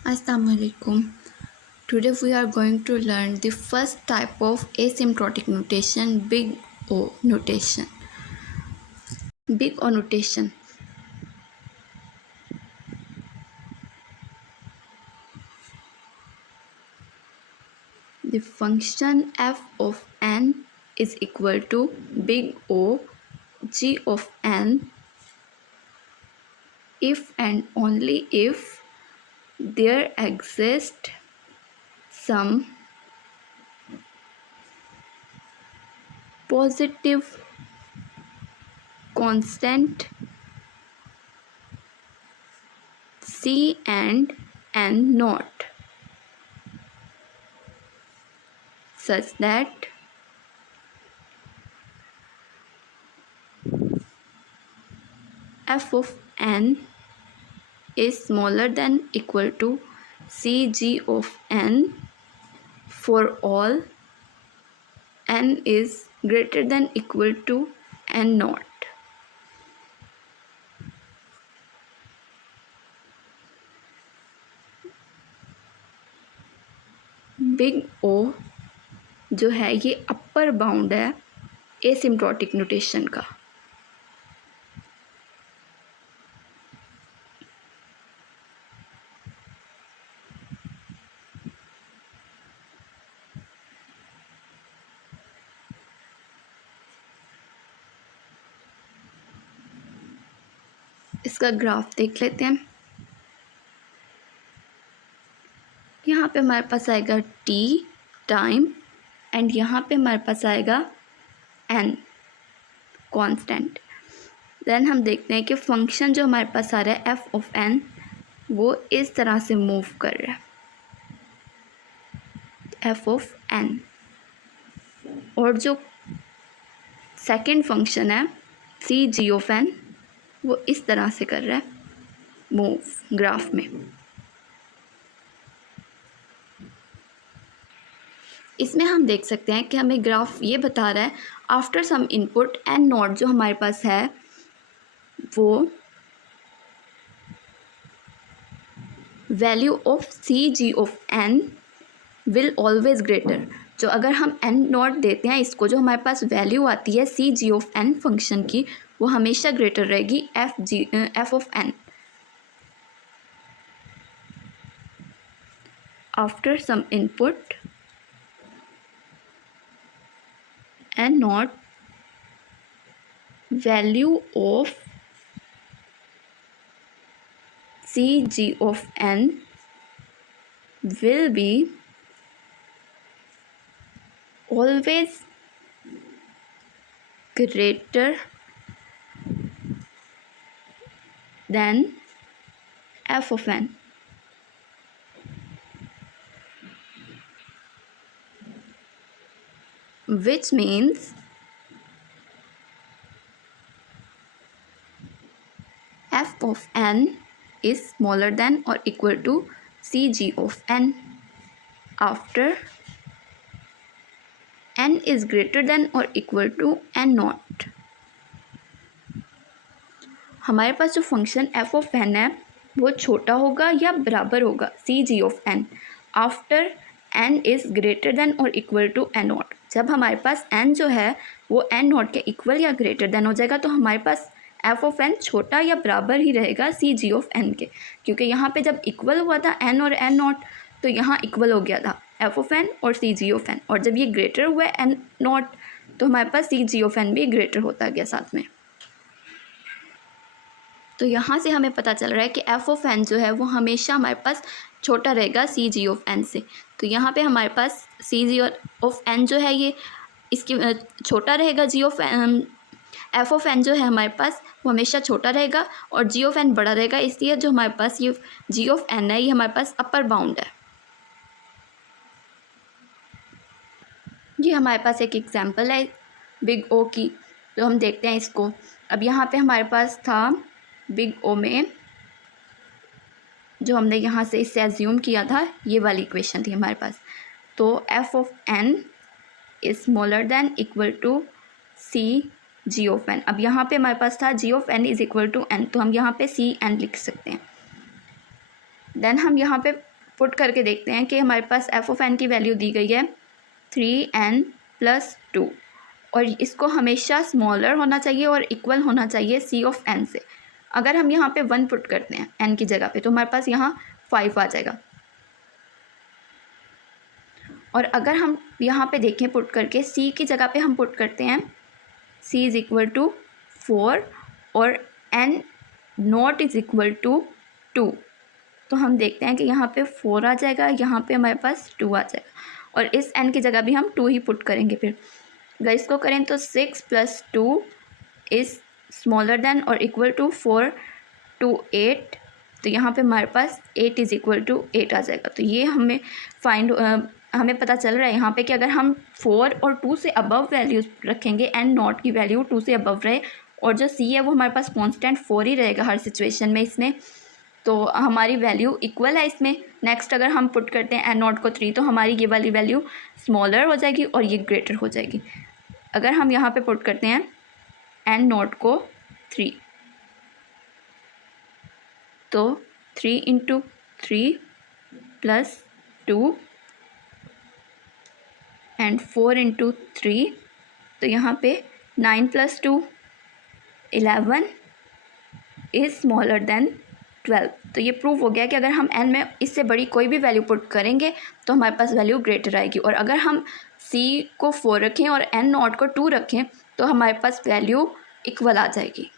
Assalamualaikum. Today we are going to learn the first type of asymptotic notation, big O notation. Big O notation. The function f of n is equal to big O g of n if and only if there exists some positive constant c and n naught such that f of n is smaller than equal to Cg of n for all n is greater than equal to n naught. Big O जो है ये upper bound है asymptotic notation का. इसका graph देख लेते हैं. यहाँ पे हमारे पास आएगा t टाइम एंड यहाँ पे हमारे पास आएगा n कांस्टेंट. देन हम देखते हैं कि फंक्शन जो हमारे पास आ रहा है f ऑफ n वो इस तरह से मूव कर रहा है f ऑफ n, और जो सेकंड फंक्शन है सी जी ऑफ n वो इस तरह से कर रहा है मूव ग्राफ में. इसमें हम देख सकते हैं कि हमें ग्राफ ये बता रहा है after some input n naught जो हमारे पास है वो value of c g of n will always greater. जो अगर हम एन नॉट देते हैं इसको, जो हमारे पास वैल्यू आती है c g of n function की, वो हमेशा ग्रेटर रहेगी f of n. After some input n naught value of c g of n will be always greater than f of n. Which means f of n is smaller than or equal to Cg of n after n is greater than or equal to n naught. हमारे पास जो function f of n है वो छोटा होगा या बराबर होगा Cg of n after n is greater than और इक्वल टू n नॉट. जब हमारे पास n जो है वो n नॉट के इक्वल या ग्रेटर देन हो जाएगा तो हमारे पास f ऑफ n छोटा या बराबर ही रहेगा Cg ऑफ n के, क्योंकि यहाँ पे जब इक्वल हुआ था n और n नॉट तो यहाँ इक्वल हो गया था f ऑफ n और Cg ऑफ n, और जब ये ग्रेटर हुआ है n नॉट तो हमारे पास Cg ऑफ n भी ग्रेटर होता गया साथ में. तो यहाँ से हमें पता चल रहा है कि f ऑफ n जो है वो हमेशा हमारे पास छोटा रहेगा Cg ऑफ n से. तो यहाँ पे हमारे पास Cg ऑफ n जो है ये इसकी छोटा रहेगा g of f of n जो है हमारे पास वो हमेशा छोटा रहेगा और g ऑफ n बड़ा रहेगा, इसलिए जो हमारे पास ये g ऑफ n है ये हमारे पास अपर बाउंड है. ये हमारे पास एक एग्जांपल है बिग ओ की, तो हम देखते हैं इसको. अब यहाँ पे हमारे पास था बिग ओ में जो हमने यहाँ से इससे एज्यूम किया था ये वाली इक्वेशन थी हमारे पास. तो f of n is smaller than equal to c g of n. अब यहाँ पे हमारे पास था g of n is equal to n, तो हम यहाँ पे सी एन लिख सकते हैं. देन हम यहाँ पे पुट करके देखते हैं कि हमारे पास एफ ऑफ एन की वैल्यू दी गई है 3n+2 और इसको हमेशा स्मॉलर होना चाहिए और इक्वल होना चाहिए सी ऑफ एन से। अगर हम यहाँ पे 1 पुट करते हैं एन की जगह पे तो हमारे पास यहाँ 5 आ जाएगा। और अगर हम यहाँ पे देखें पुट करके सी की जगह पे हम पुट करते हैं c इज़ इक्वल टू 4 और n naught is equal to 2, तो हम देखते हैं कि यहाँ पे 4 आ जाएगा, यहाँ पे हमारे पास 2 आ जाएगा और इस n की जगह भी हम 2 ही पुट करेंगे। फिर अगर इसको करें तो 6 + 2 इज़ स्मॉलर देन और इक्वल टू 4 to 8, तो यहाँ पे हमारे पास 8 इज़ इक्वल टू 8 आ जाएगा। तो ये हमें पता चल रहा है यहाँ पे कि अगर हम 4 और 2 से अबव वैल्यूज़ रखेंगे एंड नॉट की वैल्यू 2 से अबव रहे और जो सी है वो हमारे पास कांस्टेंट 4 ही रहेगा हर सिचुएशन में इसमें, तो हमारी वैल्यू इक्वल है इसमें। नेक्स्ट अगर हम पुट करते हैं एन नॉट को 3 तो हमारी ये वाली वैल्यू स्मॉलर हो जाएगी और ये ग्रेटर हो जाएगी। अगर हम यहाँ पे पुट करते हैं एन नॉट को 3 तो 3 × 3 + 2 एंड 4 × 3, तो यहाँ पे 9 + 2 11 इज़ स्मॉलर देन 12। तो ये प्रूव हो गया कि अगर हम n में इससे बड़ी कोई भी वैल्यू पुट करेंगे तो हमारे पास वैल्यू ग्रेटर आएगी और अगर हम c को 4 रखें और n नॉट को 2 रखें तो हमारे पास वैल्यू इक्वल आ जाएगी।